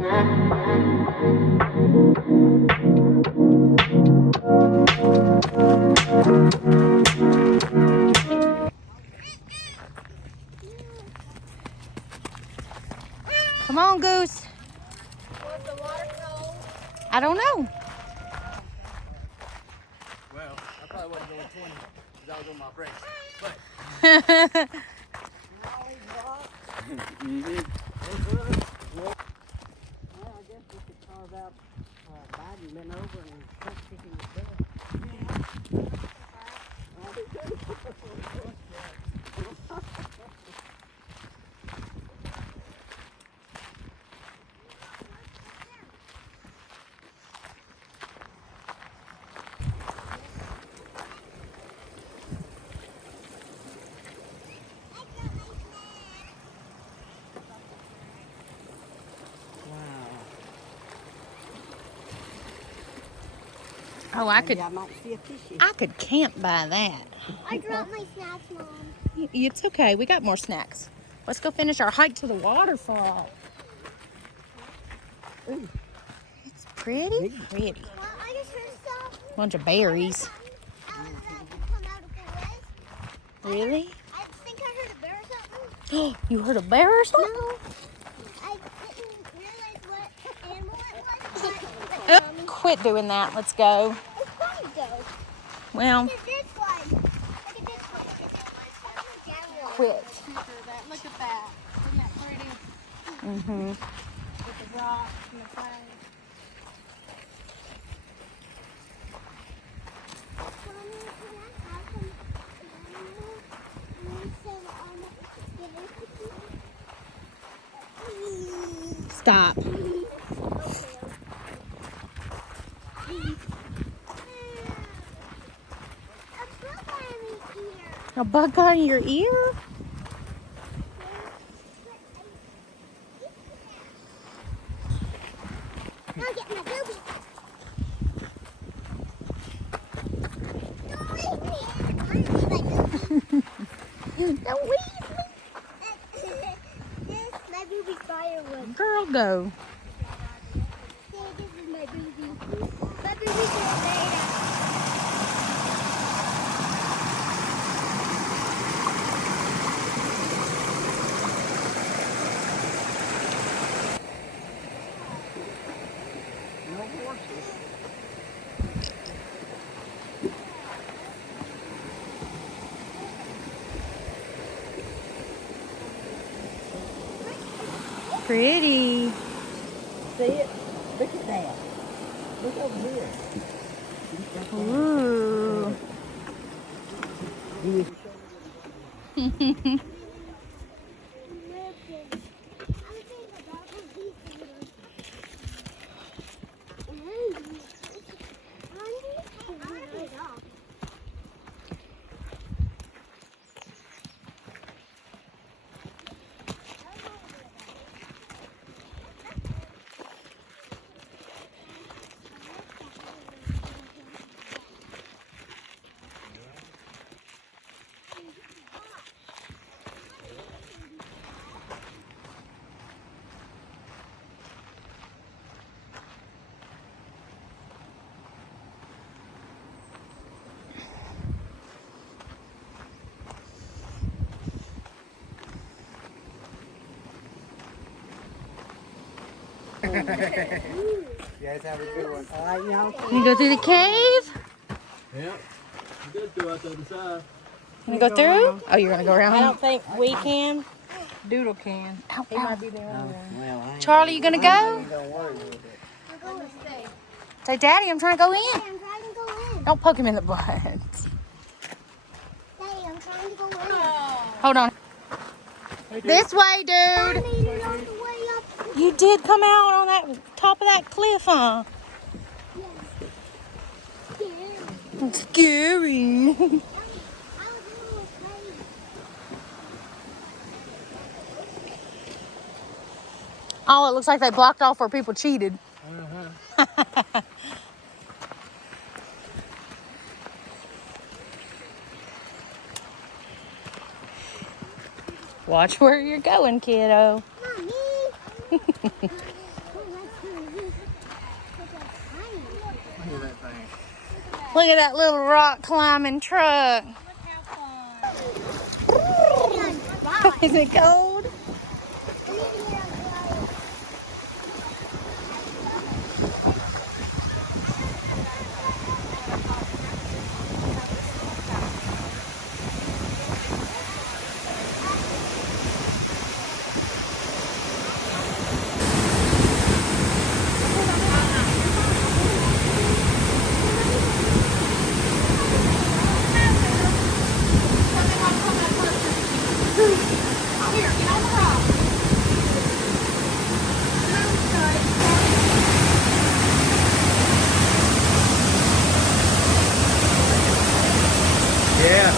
Come on, Goose. Was the water cold? I don't know. Well, I probably wasn't going 20 because I was on my brakes. But Well, I guess we could carve out Biden been over and Trump kicking his butt. Oh, I could. Maybe I might see a fishy. I could camp by that. I dropped my snacks, Mom. It's okay. We got more snacks. Let's go finish our hike to the waterfall. Ooh. It's pretty, pretty. Well, I just heard stuff. Bunch of berries. Out of that come out of the woods. Really? I think I heard a bear or something. You heard a bear or something? No. I didn't realize what animal it was. Oh, quit doing that. Let's go. It's fine, though. Well, Look at this one. Look at this one. quit. Look at that. Isn't that pretty? Mm-hmm. With the rocks and the flag. Stop. A bug got in your ear? Now get my boobies. Don't leave me. My boobies firewood. Girl, go. Yeah, this is my boobies. My boobies are made No horses. Pretty. See it? Look at that. Look over here. Ooh. you guys have a good one. All right, y'all. You go through the cave? Yeah. You good go out the other side. You go through? Oh, you're gonna go around? I don't think we can. Doodle can. Ow, He ow. might be the only one. Well, I ain't Charlie, you gonna go? don't worry with it. Say, Daddy, I'm trying to go in. I'm trying to go in. Don't poke him in the butt. Daddy, I'm trying to go in. Hold on. This way, I dude. made it all the way up. You did come out on that top of that cliff, huh? Yeah. It's scary. I was a little afraid. Oh, it looks like they blocked off where people cheated. Watch where you're going, kiddo. Mommy. Look at that little rock climbing truck. Is it cold? Yeah.